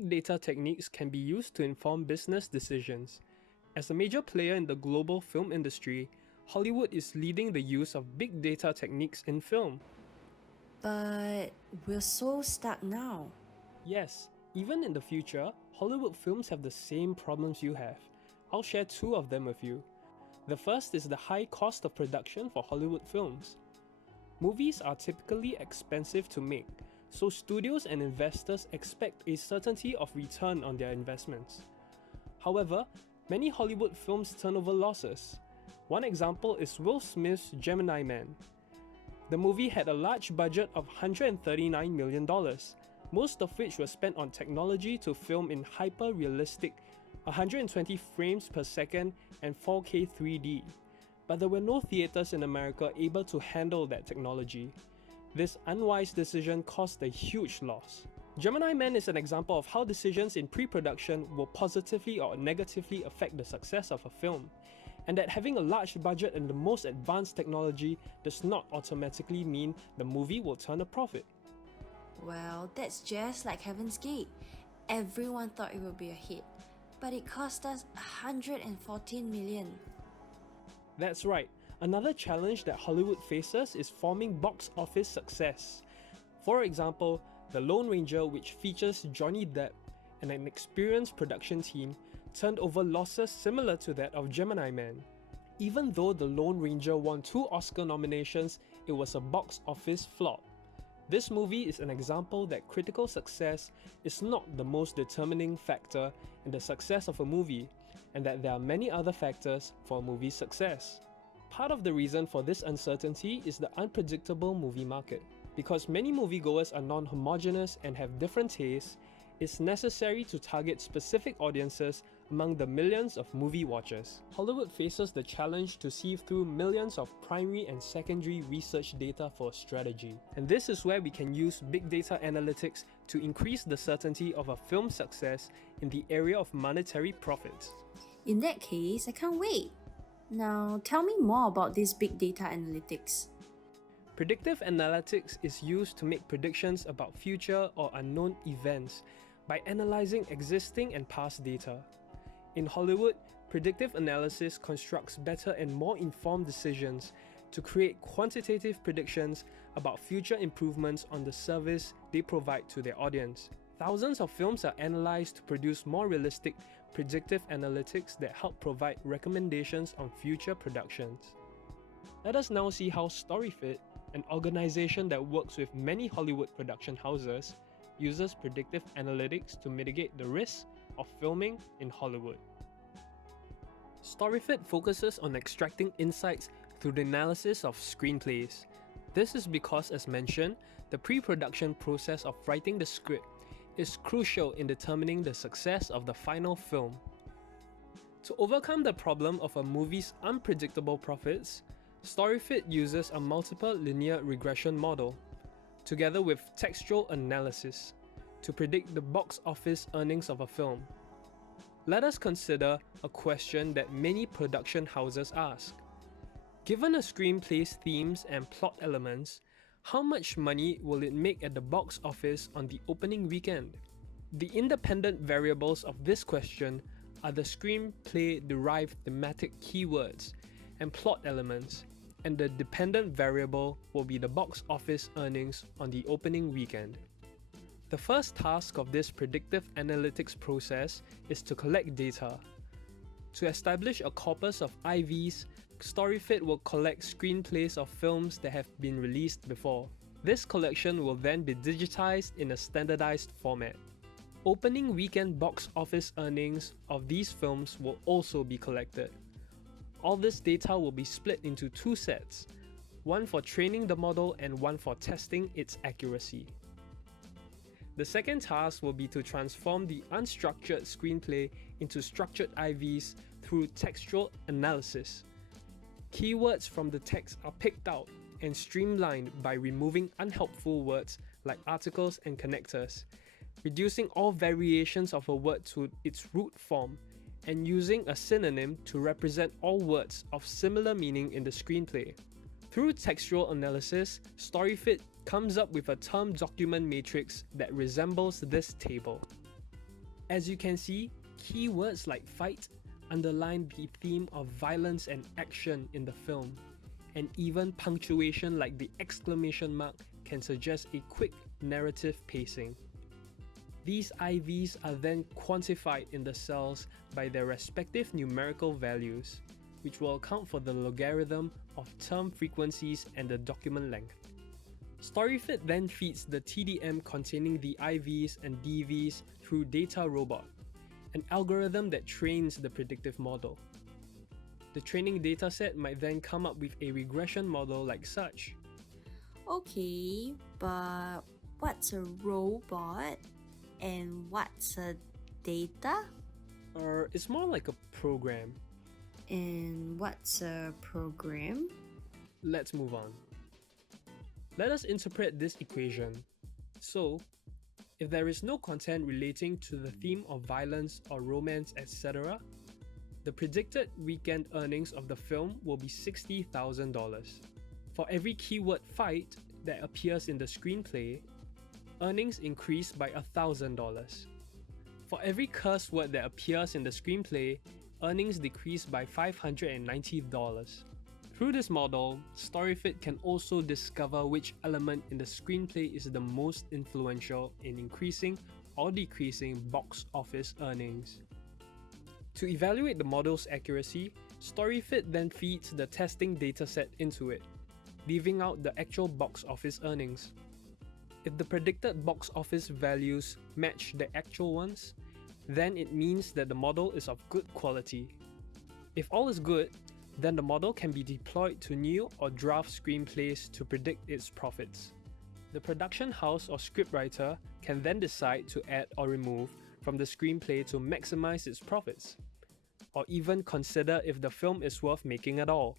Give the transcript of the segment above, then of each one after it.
big data techniques can be used to inform business decisions. As a major player in the global film industry, Hollywood is leading the use of big data techniques in film. But we're so stuck now. Yes, even in the future, Hollywood films have the same problems you have. I'll share two of them with you. The first is the high cost of production for Hollywood films. Movies are typically expensive to make, so studios and investors expect a certainty of return on their investments. However, many Hollywood films turn over losses. One example is Will Smith's Gemini Man. The movie had a large budget of $139 million, most of which was spent on technology to film in hyper-realistic 120 frames per second and 4K 3D. But there were no theaters in America able to handle that technology. This unwise decision caused a huge loss. Gemini Man is an example of how decisions in pre-production will positively or negatively affect the success of a film, and that having a large budget and the most advanced technology does not automatically mean the movie will turn a profit. Well, that's just like Heaven's Gate. Everyone thought it would be a hit, but it cost us $114 million. That's right. Another challenge that Hollywood faces is forming box office success. For example, The Lone Ranger, which features Johnny Depp and an experienced production team, turned over losses similar to that of Gemini Man. Even though The Lone Ranger won 2 Oscar nominations, it was a box office flop. This movie is an example that critical success is not the most determining factor in the success of a movie, and that there are many other factors for a movie's success. Part of the reason for this uncertainty is the unpredictable movie market. Because many moviegoers are non-homogeneous and have different tastes, it's necessary to target specific audiences among the millions of movie watchers. Hollywood faces the challenge to sieve through millions of primary and secondary research data for a strategy. And this is where we can use big data analytics to increase the certainty of a film's success in the area of monetary profits. In that case, I can't wait. Now, tell me more about this big data analytics. Predictive analytics is used to make predictions about future or unknown events by analyzing existing and past data. In Hollywood, predictive analysis constructs better and more informed decisions to create quantitative predictions about future improvements on the service they provide to their audience. Thousands of films are analyzed to produce more realistic predictive analytics that help provide recommendations on future productions. Let us now see how StoryFit, an organization that works with many Hollywood production houses, uses predictive analytics to mitigate the risks of filming in Hollywood. StoryFit focuses on extracting insights through the analysis of screenplays. This is because, as mentioned, the pre-production process of writing the script is crucial in determining the success of the final film. To overcome the problem of a movie's unpredictable profits, StoryFit uses a multiple linear regression model, together with textual analysis, to predict the box office earnings of a film. Let us consider a question that many production houses ask. Given a screenplay's themes and plot elements, how much money will it make at the box office on the opening weekend? The independent variables of this question are the screenplay-derived thematic keywords and plot elements, and the dependent variable will be the box office earnings on the opening weekend. The first task of this predictive analytics process is to collect data. To establish a corpus of IVs, StoryFit will collect screenplays of films that have been released before. This collection will then be digitized in a standardized format. Opening weekend box office earnings of these films will also be collected. All this data will be split into 2 sets, one for training the model and one for testing its accuracy. The second task will be to transform the unstructured screenplay into structured IVs through textual analysis. Keywords from the text are picked out and streamlined by removing unhelpful words like articles and connectors, reducing all variations of a word to its root form, and using a synonym to represent all words of similar meaning in the screenplay. Through textual analysis, StoryFit comes up with a term document matrix that resembles this table. As you can see, keywords like fight underline the theme of violence and action in the film, and even punctuation like the exclamation mark can suggest a quick narrative pacing. These IVs are then quantified in the cells by their respective numerical values, which will account for the logarithm of term frequencies and the document length. StoryFit then feeds the TDM containing the IVs and DVs through Data Robot, an algorithm that trains the predictive model. The training dataset might then come up with a regression model like such. Okay, but what's a robot and what's a data? It's more like a program. And what's a program? Let's move on. Let us interpret this equation. So, if there is no content relating to the theme of violence or romance, etc., the predicted weekend earnings of the film will be $60,000. For every keyword fight that appears in the screenplay, earnings increase by $1,000. For every curse word that appears in the screenplay, earnings decrease by $590. Through this model, StoryFit can also discover which element in the screenplay is the most influential in increasing or decreasing box office earnings. To evaluate the model's accuracy, StoryFit then feeds the testing dataset into it, leaving out the actual box office earnings. If the predicted box office values match the actual ones, then it means that the model is of good quality. If all is good, then the model can be deployed to new or draft screenplays to predict its profits. The production house or scriptwriter can then decide to add or remove from the screenplay to maximize its profits, or even consider if the film is worth making at all.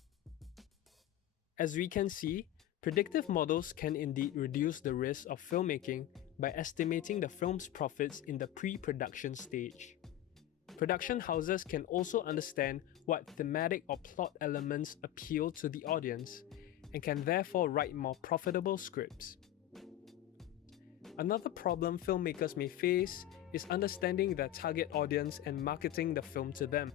As we can see, predictive models can indeed reduce the risk of filmmaking by estimating the film's profits in the pre-production stage. Production houses can also understand what thematic or plot elements appeal to the audience and can therefore write more profitable scripts. Another problem filmmakers may face is understanding their target audience and marketing the film to them.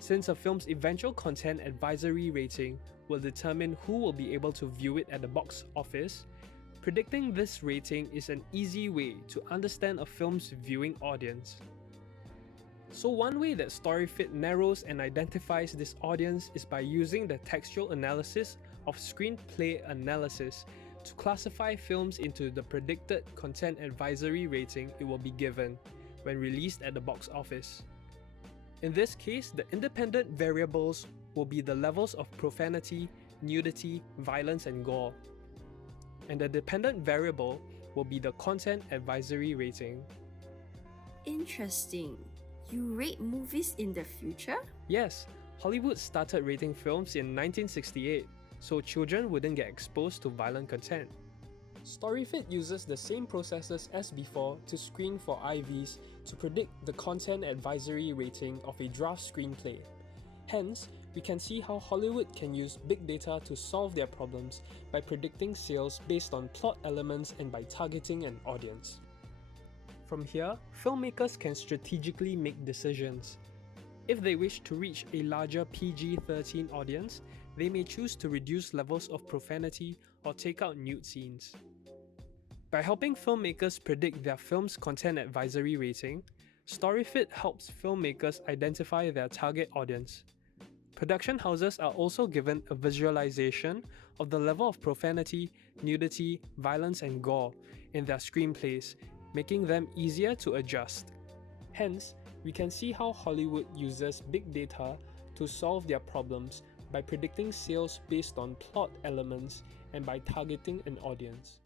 Since a film's eventual content advisory rating will determine who will be able to view it at the box office, predicting this rating is an easy way to understand a film's viewing audience. So one way that StoryFit narrows and identifies this audience is by using the textual analysis of screenplay analysis to classify films into the predicted content advisory rating it will be given when released at the box office. In this case, the independent variables will be the levels of profanity, nudity, violence, and gore. And the dependent variable will be the content advisory rating. Interesting. You rate movies in the future? Yes, Hollywood started rating films in 1968, so children wouldn't get exposed to violent content. StoryFit uses the same processes as before to screen for IVs to predict the content advisory rating of a draft screenplay. Hence, we can see how Hollywood can use big data to solve their problems by predicting sales based on plot elements and by targeting an audience. From here, filmmakers can strategically make decisions. If they wish to reach a larger PG-13 audience, they may choose to reduce levels of profanity or take out nude scenes. By helping filmmakers predict their film's content advisory rating, StoryFit helps filmmakers identify their target audience. Production houses are also given a visualization of the level of profanity, nudity, violence, and gore in their screenplays, making them easier to adjust. Hence, we can see how Hollywood uses big data to solve their problems by predicting sales based on plot elements and by targeting an audience.